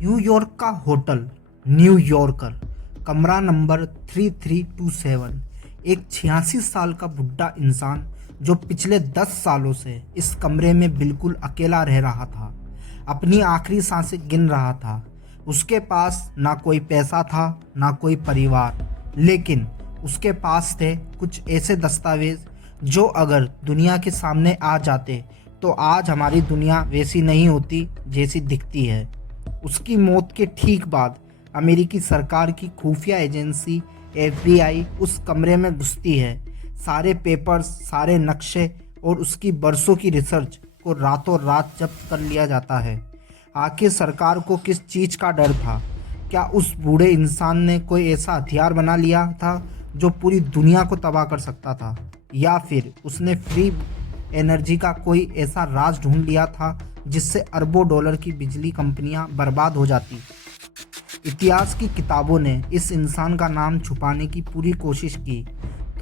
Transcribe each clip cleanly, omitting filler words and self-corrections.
New York का hotel New Yorker, कमरा number 3327। एक 86 साल का बुढ़ा इंसान जो पिछले 10 सालों से इस कमरे में बिल्कुल अकेला रह रहा था, अपनी आखिरी सांसें गिन रहा था। उसके पास ना कोई पैसा था, ना कोई परिवार, लेकिन उसके पास थे कुछ ऐसे दस्तावेज जो अगर दुनिया के सामने आ जाते तो आज हमारी दुनिया वैसी नहीं होती जैसी दिखती है। उसकी मौत के ठीक बाद अमेरिकी सरकार की खुफिया एजेंसी FBI उस कमरे में घुसती है। सारे पेपर्स, सारे नक्शे और उसकी बरसों की रिसर्च को रातों रात जब्त कर लिया जाता है। आखिर सरकार को किस चीज़ का डर था? क्या उस बूढ़े इंसान ने कोई ऐसा हथियार बना लिया था जो पूरी दुनिया को तबाह कर सकता था, या फिर उसने फ्री एनर्जी का कोई ऐसा राज ढूंढ लिया था जिससे अरबों डॉलर की बिजली कंपनियां बर्बाद हो जाती? इतिहास की किताबों ने इस इंसान का नाम छुपाने की पूरी कोशिश की।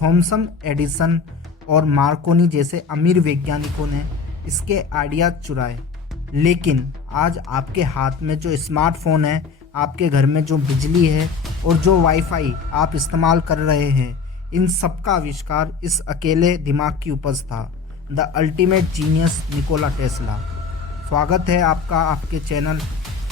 थॉमसन एडिसन और मार्कोनी जैसे अमीर वैज्ञानिकों ने इसके आइडिया चुराए, लेकिन आज आपके हाथ में जो स्मार्टफोन है, आपके घर में जो बिजली है और जो वाईफाई आप इस्तेमाल कर रहे हैं, इन सब का आविष्कार इस अकेले दिमाग की उपज था। The ultimate genius Nikola Tesla. स्वागत है आपका आपके चैनल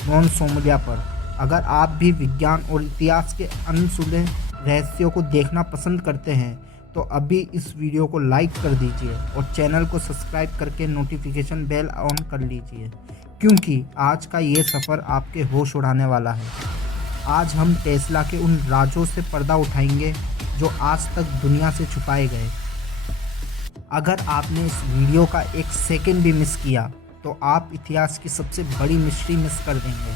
नॉन सोमलिया पर। अगर आप भी विज्ञान और इतिहास के अनसुने रहस्यों को देखना पसंद करते हैं तो अभी इस वीडियो को लाइक कर दीजिए और चैनल को सब्सक्राइब करके नोटिफिकेशन बेल ऑन कर लीजिए, क्योंकि आज का ये सफ़र आपके होश उड़ाने वाला है। आज हम टेस्ला के उन राजों से पर्दा उठाएंगे जो आज तक दुनिया से छुपाए गए। अगर आपने इस वीडियो का एक सेकंड भी मिस किया तो आप इतिहास की सबसे बड़ी मिस्ट्री मिस कर देंगे।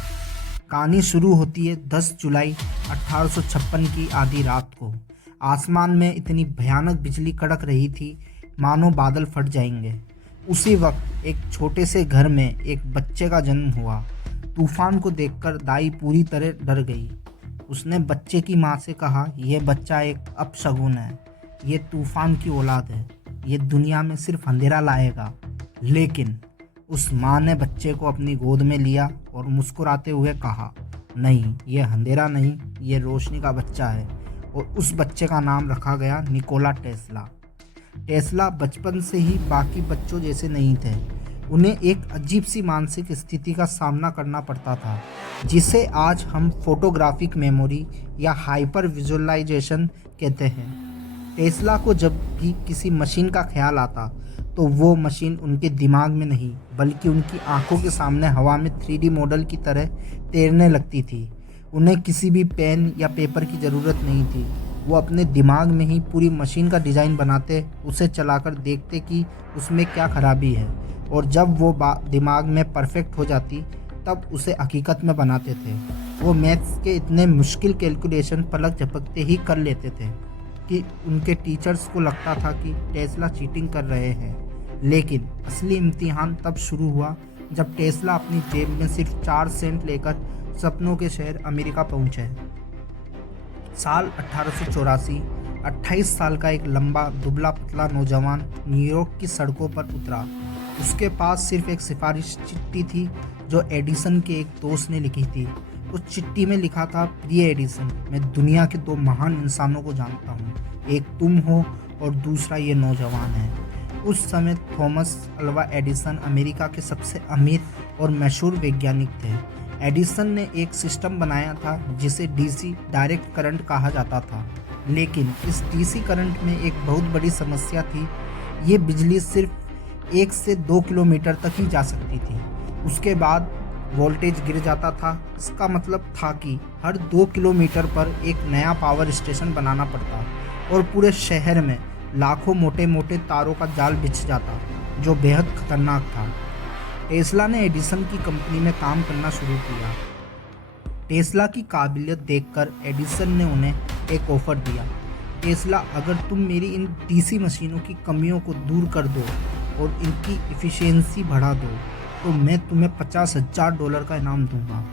कहानी शुरू होती है 10 जुलाई 1856 की आधी रात को। आसमान में इतनी भयानक बिजली कड़क रही थी मानो बादल फट जाएंगे। उसी वक्त एक छोटे से घर में एक बच्चे का जन्म हुआ। तूफान को देखकर दाई पूरी तरह डर गई। उसने बच्चे की माँ से कहा, यह बच्चा एक अपशगुन है, ये तूफान की औलाद है, ये दुनिया में सिर्फ अंधेरा लाएगा। लेकिन उस माँ ने बच्चे को अपनी गोद में लिया और मुस्कुराते हुए कहा, नहीं, ये अंधेरा नहीं, ये रोशनी का बच्चा है। और उस बच्चे का नाम रखा गया निकोला टेस्ला। टेस्ला बचपन से ही बाकी बच्चों जैसे नहीं थे। उन्हें एक अजीब सी मानसिक स्थिति का सामना करना पड़ता था, जिसे आज हम फोटोग्राफिक मेमोरी या हाइपर विजुअलाइजेशन कहते हैं। टेस्ला को जब भी किसी मशीन का ख्याल आता तो वो मशीन उनके दिमाग में नहीं बल्कि उनकी आंखों के सामने हवा में 3D मॉडल की तरह तैरने लगती थी। उन्हें किसी भी पेन या पेपर की ज़रूरत नहीं थी। वो अपने दिमाग में ही पूरी मशीन का डिज़ाइन बनाते, उसे चलाकर देखते कि उसमें क्या खराबी है, और जब वो दिमाग में परफेक्ट हो जाती तब उसे हकीकत में बनाते थे। वो मैथ्स के इतने मुश्किल कैलकुलेशन पलक झपकते ही कर लेते थे कि उनके टीचर्स को लगता था कि टेस्ला चीटिंग कर रहे हैं। लेकिन असली इम्तिहान तब शुरू हुआ जब टेस्ला अपनी जेब में सिर्फ 4 सेंट लेकर सपनों के शहर अमेरिका पहुंचे। साल 1884। 28 साल का एक लंबा दुबला पतला नौजवान न्यूयॉर्क की सड़कों पर उतरा। उसके पास सिर्फ एक सिफारिश चिट्ठी थी जो एडिसन के एक दोस्त ने लिखी थी। उस चिट्ठी में लिखा था, प्रिय एडिसन, मैं दुनिया के 2 महान इंसानों को जानता हूँ, एक तुम हो और दूसरा ये नौजवान है। उस समय थॉमस अल्वा एडिसन अमेरिका के सबसे अमीर और मशहूर वैज्ञानिक थे। एडिसन ने एक सिस्टम बनाया था जिसे DC डायरेक्ट करंट कहा जाता था, लेकिन इस DC करंट में एक बहुत बड़ी समस्या थी। ये बिजली सिर्फ 1 से 2 किलोमीटर तक ही जा सकती थी, उसके बाद वोल्टेज गिर जाता था। इसका मतलब था कि हर 2 किलोमीटर पर एक नया पावर स्टेशन बनाना पड़ता और पूरे शहर में लाखों मोटे मोटे तारों का जाल बिछ जाता, जो बेहद खतरनाक था। टेस्ला ने एडिसन की कंपनी में काम करना शुरू किया। टेस्ला की काबिलियत देखकर एडिसन ने उन्हें एक ऑफ़र दिया, टेस्ला, अगर तुम मेरी इन DC मशीनों की कमियों को दूर कर दो और इनकी एफिशिएंसी बढ़ा दो तो मैं तुम्हें $50,000 का इनाम दूंगा।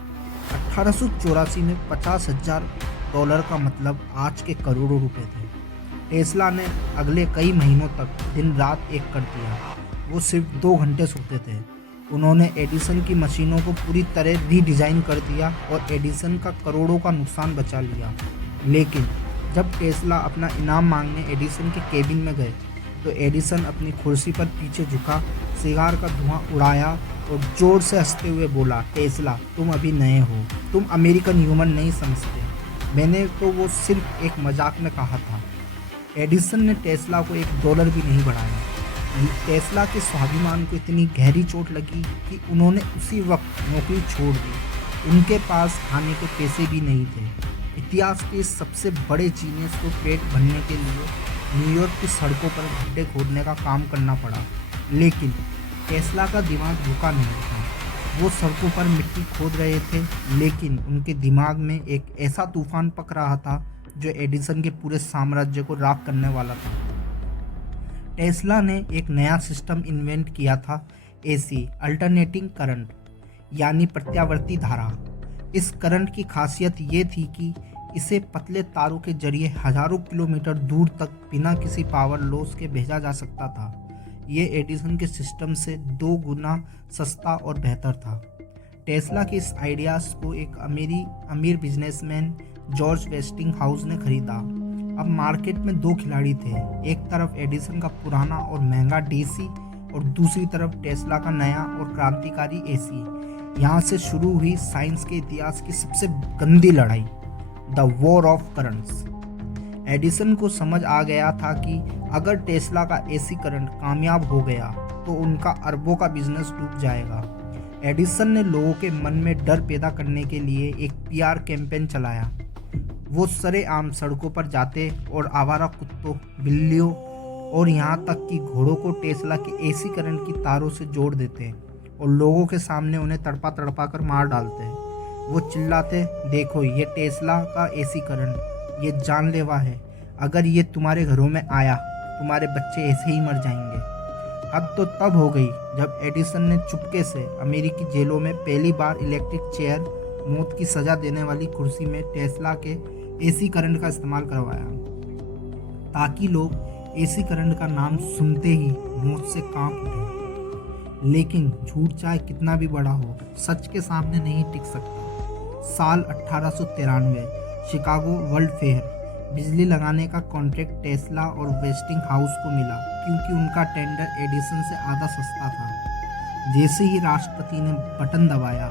1884 में $50,000 का मतलब आज के करोड़ों रुपए थे। टेस्ला ने अगले कई महीनों तक दिन रात एक कर दिया। वो सिर्फ 2 घंटे सोते थे उन्होंने एडिसन की मशीनों को पूरी तरह रीडिज़ाइन कर दिया और एडिसन का करोड़ों का नुकसान बचा लिया। लेकिन जब टेस्ला अपना इनाम मांगने एडिसन के केबिन में गए तो एडिसन अपनी कुर्सी पर पीछे झुका, सिगार का धुआं उड़ाया और जोर से हंसते हुए बोला, टेस्ला तुम अभी नए हो, तुम अमेरिकन ह्यूमन नहीं समझते, मैंने तो वो सिर्फ एक मजाक में कहा था। एडिसन ने टेस्ला को $1 भी नहीं बढ़ाया। टेस्ला के स्वाभिमान को इतनी गहरी चोट लगी कि उन्होंने उसी वक्त नौकरी छोड़ दी। उनके पास खाने के पैसे भी नहीं थे। इतिहास के सबसे बड़े जीनियस को पेट भरने के लिए न्यूयॉर्क की सड़कों पर गड्ढे खोदने का काम करना पड़ा। लेकिन टेस्ला का दिमाग रुका नहीं था। वो सड़कों पर मिट्टी खोद रहे थे, लेकिन उनके दिमाग में एक ऐसा तूफान पक रहा था जो एडिसन के पूरे साम्राज्य को राख करने वाला था। टेस्ला ने एक नया सिस्टम इन्वेंट किया था, एसी अल्टरनेटिंग करंट, यानी प्रत्यावर्ती धारा। इस करंट की खासियत ये थी कि इसे पतले तारों के जरिए हजारों किलोमीटर दूर तक बिना किसी पावर लॉस के भेजा जा सकता था। ये एडिसन के सिस्टम से 2 गुना सस्ता और बेहतर था। टेस्ला के इस आइडियाज़ को एक अमीर बिजनेसमैन जॉर्ज वेस्टिंगहाउस ने खरीदा। अब मार्केट में 2 खिलाड़ी थे, एक तरफ एडिसन का पुराना और महंगा डीसी और दूसरी तरफ टेस्ला का नया और क्रांतिकारी एसी। यहाँ से शुरू हुई साइंस के इतिहास की सबसे गंदी लड़ाई, the war of currents. Edison को समझ आ गया था कि अगर टेस्ला का एसी करंट कामयाब हो गया तो उनका अरबों का बिजनेस डूब जाएगा। एडिसन ने लोगों के मन में डर पैदा करने के लिए एक पीआर कैंपेन चलाया। वो सरेआम सड़कों पर जाते और आवारा कुत्तों, बिल्लियों और यहाँ तक कि घोड़ों को टेस्ला के एसी करंट की तारों से जोड़ देते और लोगों के सामने उन्हें तड़पा तड़पा कर मार डालते। वो चिल्लाते, देखो ये टेस्ला का एसी करंट, ये जानलेवा है, अगर ये तुम्हारे घरों में आया तुम्हारे बच्चे ऐसे ही मर जाएंगे। हद तो तब हो गई जब एडिसन ने चुपके से अमेरिकी जेलों में पहली बार इलेक्ट्रिक चेयर, मौत की सजा देने वाली कुर्सी में टेस्ला के एसी करंट का इस्तेमाल करवाया, ताकि लोग एसी करंट का नाम सुनते ही मौत से कांप उठे। लेकिन झूठ चाहे कितना भी बड़ा हो, सच के सामने नहीं टिक सकता। साल 1893 शिकागो वर्ल्ड फेयर, बिजली लगाने का कॉन्ट्रैक्ट टेस्ला और वेस्टिंगहाउस को मिला क्योंकि उनका टेंडर एडिसन से आधा सस्ता था। जैसे ही राष्ट्रपति ने बटन दबाया,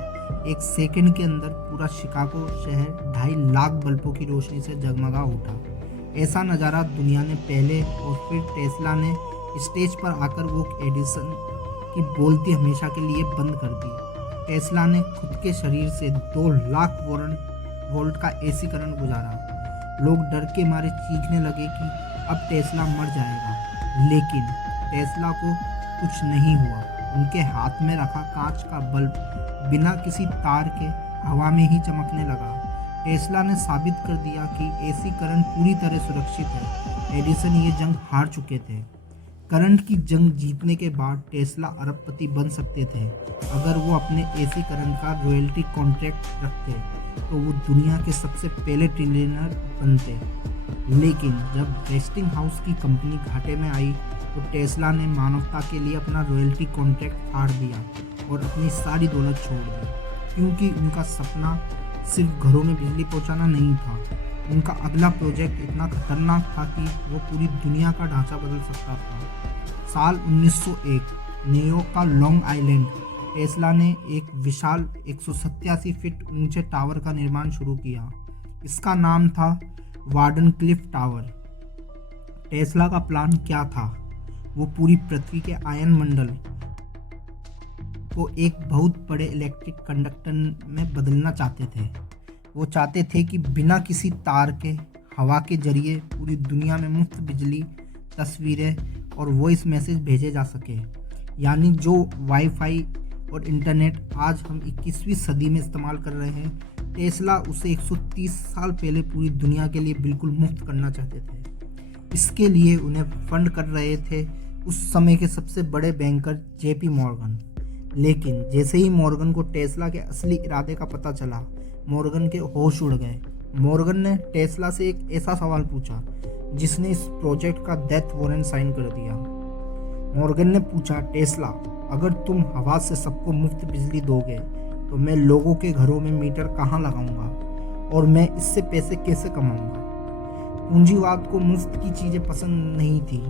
1 सेकंड के अंदर पूरा शिकागो शहर 2.5 लाख बल्बों की रोशनी से जगमगा उठा। ऐसा नज़ारा दुनिया ने पहले और फिर टेस्ला ने स्टेज पर आकर वो एडिसन की बोलती हमेशा के लिए बंद कर दी। टेस्ला ने खुद के शरीर से 2 लाख वोल्ट का एसी करंट गुजारा। लोग डर के मारे चीखने लगे कि अब टेस्ला मर जाएगा, लेकिन टेस्ला को कुछ नहीं हुआ। उनके हाथ में रखा कांच का बल्ब बिना किसी तार के हवा में ही चमकने लगा। टेस्ला ने साबित कर दिया कि एसी करंट पूरी तरह सुरक्षित है। एडिसन ये जंग हार चुके थे। करंट की जंग जीतने के बाद टेस्ला अरबपति बन सकते थे। अगर वो अपने एसी करंट का रॉयल्टी कॉन्ट्रैक्ट रखते तो वो दुनिया के सबसे पहले ट्रिलियनर बनते। लेकिन जब वेस्टिंगहाउस की कंपनी घाटे में आई तो टेस्ला ने मानवता के लिए अपना रॉयल्टी कॉन्ट्रैक्ट फाड़ दिया और अपनी सारी दौलत छोड़ दी, क्योंकि उनका सपना सिर्फ घरों में बिजली पहुंचाना नहीं था। उनका अगला प्रोजेक्ट इतना खतरनाक था कि वो पूरी दुनिया का ढांचा बदल सकता था। साल 1901 न्यूयॉर्क का लॉन्ग आइलैंड, टेस्ला ने एक विशाल 187 फीट ऊंचे टावर का निर्माण शुरू किया। इसका नाम था वार्डनक्लिफ टावर। टेस्ला का प्लान क्या था? वो पूरी पृथ्वी के आयन मंडल को एक बहुत बड़े इलेक्ट्रिक कंडक्टर में बदलना चाहते थे। वो चाहते थे कि बिना किसी तार के हवा के जरिए पूरी दुनिया में मुफ्त बिजली, तस्वीरें और वॉइस मैसेज भेजे जा सके। यानी जो वाईफाई और इंटरनेट आज हम 21वीं सदी में इस्तेमाल कर रहे हैं, टेस्ला उसे 130 साल पहले पूरी दुनिया के लिए बिल्कुल मुफ्त करना चाहते थे। इसके लिए उन्हें फंड कर रहे थे उस समय के सबसे बड़े बैंकर जेपी मॉर्गन। लेकिन जैसे ही मॉर्गन को टेस्ला के असली इरादे का पता चला, मॉर्गन के होश उड़ गए। मॉर्गन ने टेस्ला से एक ऐसा सवाल पूछा जिसने इस प्रोजेक्ट का डेथ वारंट साइन कर दिया। मॉर्गन ने पूछा, टेस्ला, अगर तुम हवा से सबको मुफ्त बिजली दोगे तो मैं लोगों के घरों में मीटर कहाँ लगाऊंगा और मैं इससे पैसे कैसे कमाऊंगा? पूंजीवाद को मुफ्त की चीज़ें पसंद नहीं थी।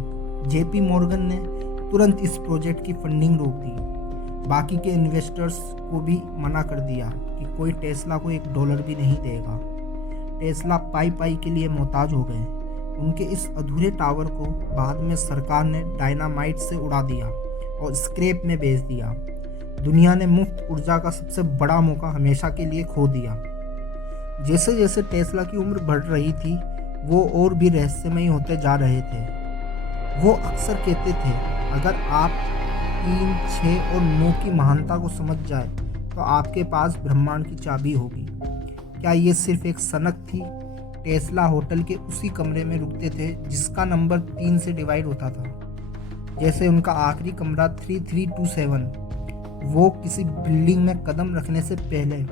जेपी मॉर्गन ने तुरंत इस प्रोजेक्ट की फंडिंग रोक दी। बाकी के इन्वेस्टर्स को भी मना कर दिया कि कोई टेस्ला को $1 भी नहीं देगा। टेस्ला पाई पाई के लिए मोहताज हो गए। उनके इस अधूरे टावर को बाद में सरकार ने डायनामाइट से उड़ा दिया और स्क्रैप में बेच दिया। दुनिया ने मुफ्त ऊर्जा का सबसे बड़ा मौका हमेशा के लिए खो दिया। जैसे जैसे टेस्ला की उम्र बढ़ रही थी, वो और भी रहस्यमयी होते जा रहे थे। वो अक्सर कहते थे, अगर आप 3, 6 और 9 की महानता को समझ जाए तो आपके पास ब्रह्मांड की चाबी होगी। क्या ये सिर्फ एक सनक थी? टेस्ला होटल के उसी कमरे में रुकते थे जिसका नंबर 3 से डिवाइड होता था। जैसे उनका आखिरी कमरा 3327। वो किसी बिल्डिंग में कदम रखने से पहले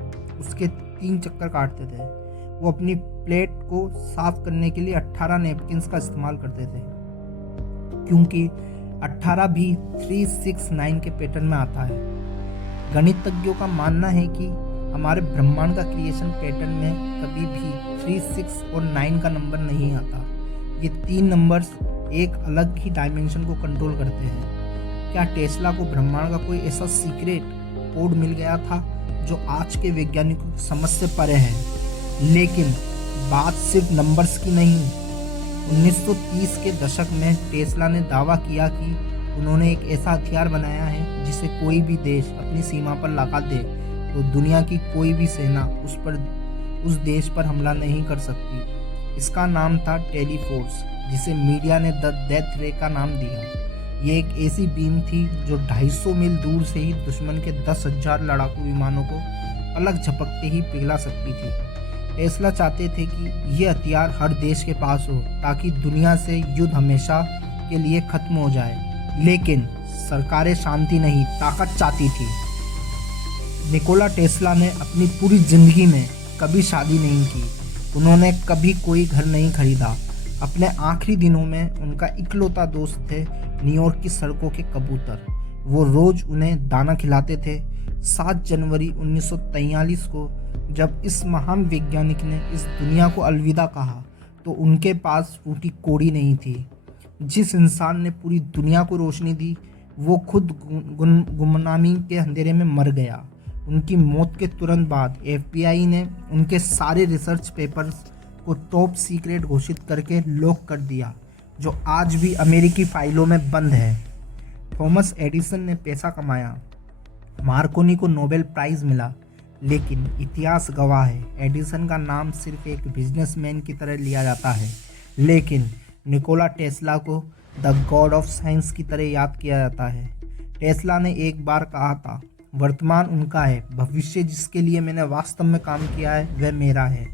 उसके 3 चक्कर काटते थे। वो अपनी प्लेट को साफ करने के लिए 18 नैपकिन्स का इस्तेमाल करते थे, क्योंकि 18 भी 369 के पैटर्न में आता है। गणितज्ञों का मानना है कि हमारे ब्रह्मांड का क्रिएशन पैटर्न में कभी भी 3, 6 और 9 का नंबर नहीं आता। ये 3 नंबर्स एक अलग ही डायमेंशन को कंट्रोल करते हैं। क्या टेस्ला को ब्रह्मांड का कोई ऐसा सीक्रेट कोड मिल गया था जो आज के वैज्ञानिकों की समझ से परे है? लेकिन बात सिर्फ नंबर्स की नहीं। 1930 के दशक में टेस्ला ने दावा किया कि उन्होंने एक ऐसा हथियार बनाया है जिसे कोई भी देश अपनी सीमा पर लगा दे तो दुनिया की कोई भी सेना उस देश पर हमला नहीं कर सकती। इसका नाम था टेलीफोर्स, जिसे मीडिया ने द डेथ रे का नाम दिया। ये एक ऐसी बीम थी जो 250 मील दूर से ही दुश्मन के 10,000 लड़ाकू विमानों को पलक झपकते ही पिघला सकती थी। टेस्ला चाहते थे कि ये हथियार हर देश के पास हो ताकि दुनिया से युद्ध हमेशा के लिए खत्म हो जाए। लेकिन सरकारें शांति नहीं, ताकत चाहती थी। निकोला टेस्ला ने अपनी पूरी जिंदगी में कभी शादी नहीं की। उन्होंने कभी कोई घर नहीं खरीदा। अपने आखिरी दिनों में उनका इकलौता दोस्त थे न्यूयॉर्क की सड़कों के कबूतर। वो रोज उन्हें दाना खिलाते थे। 7 जनवरी 1943 को जब इस महान वैज्ञानिक ने इस दुनिया को अलविदा कहा तो उनके पास फूटी कौड़ी नहीं थी। जिस इंसान ने पूरी दुनिया को रोशनी दी वो खुद गुमनामी के अंधेरे में मर गया। उनकी मौत के तुरंत बाद FBI ने उनके सारे रिसर्च पेपर्स को टॉप सीक्रेट घोषित करके लॉक कर दिया, जो आज भी अमेरिकी फाइलों में बंद है। थॉमस एडिसन ने पैसा कमाया, मार्कोनी को नोबेल प्राइज़ मिला, लेकिन इतिहास गवाह है एडिसन का नाम सिर्फ एक बिजनेसमैन की तरह लिया जाता है, लेकिन निकोला टेस्ला को द गॉड ऑफ साइंस की तरह याद किया जाता है। टेस्ला ने एक बार कहा था, वर्तमान उनका है, भविष्य जिसके लिए मैंने वास्तव में काम किया है वह मेरा है।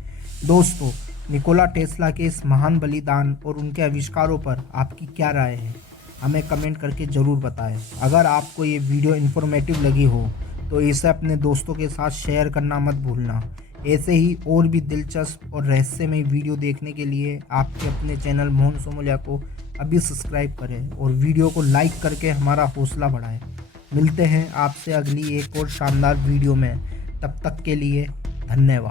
दोस्तों, निकोला टेस्ला के इस महान बलिदान और उनके आविष्कारों पर आपकी क्या राय है? हमें कमेंट करके ज़रूर बताएं। अगर आपको ये वीडियो इन्फॉर्मेटिव लगी हो तो इसे अपने दोस्तों के साथ शेयर करना मत भूलना। ऐसे ही और भी दिलचस्प और रहस्यमय वीडियो देखने के लिए आपके अपने चैनल मोहन सोमलिया को अभी सब्सक्राइब करें और वीडियो को लाइक करके हमारा हौसला बढ़ाएं। मिलते हैं आपसे अगली एक और शानदार वीडियो में। तब तक के लिए धन्यवाद।